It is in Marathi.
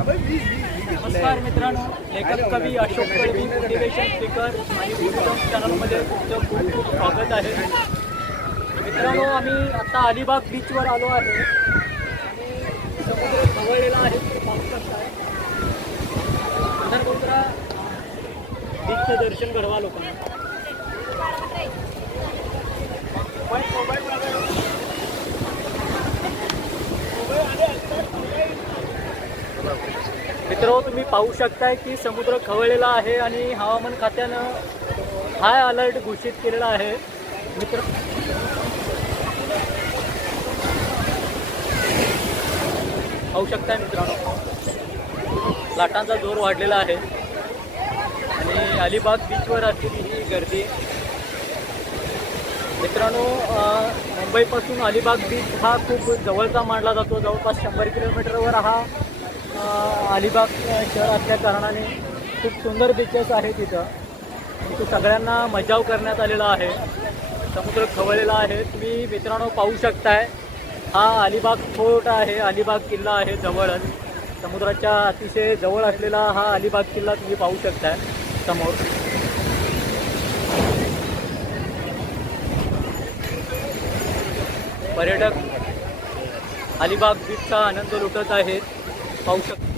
नमस्कार मित्रांनो. लेखक कवी अशोक कळवी मोटिवेशन स्पीकर आणि विनोदम चॅनलमध्ये तुमचं खूप खूप स्वागत आहे. मित्रांनो आम्ही आता अलिबाग बीचवर आलो आहे. आणि समुद्र खवळलेला आहे. तुम्ही बीचचं दर्शन घडवा लोकांना. मित्र तुम्ही पाहू शकताय की समुद्र खवळलेला आहे आणि हवामान खात्यानं हाय अलर्ट घोषित केलेला आहे. मित्र पाहू शकताय मित्रांनो लाटांचा जोर वाढलेला आहे. आणि अलिबाग बीचवर असलेली ही गर्दी. मित्रांनो मुंबईपासून अलिबाग बीच हा खूप जवळचा मानला जातो. जवळपास शंभर किलोमीटरवर हा अलिबाग शहर असल्या कारणाने खूप सुंदर बीचेस आहेत तिथं तिथं सगळ्यांना मजाव करण्यात आलेला आहे. समुद्र खवळलेला आहे. तुम्ही मित्रांनो पाहू शकताय हा अलिबाग फोर्ट आहे. अलिबाग किल्ला आहे जवळच. समुद्राच्या अतिशय जवळ असलेला हा अलिबाग किल्ला तुम्ही पाहू शकताय समोर. पर्यटक अलिबाग बीचचा आनंद लुटत आहेत. पाहू शकतो.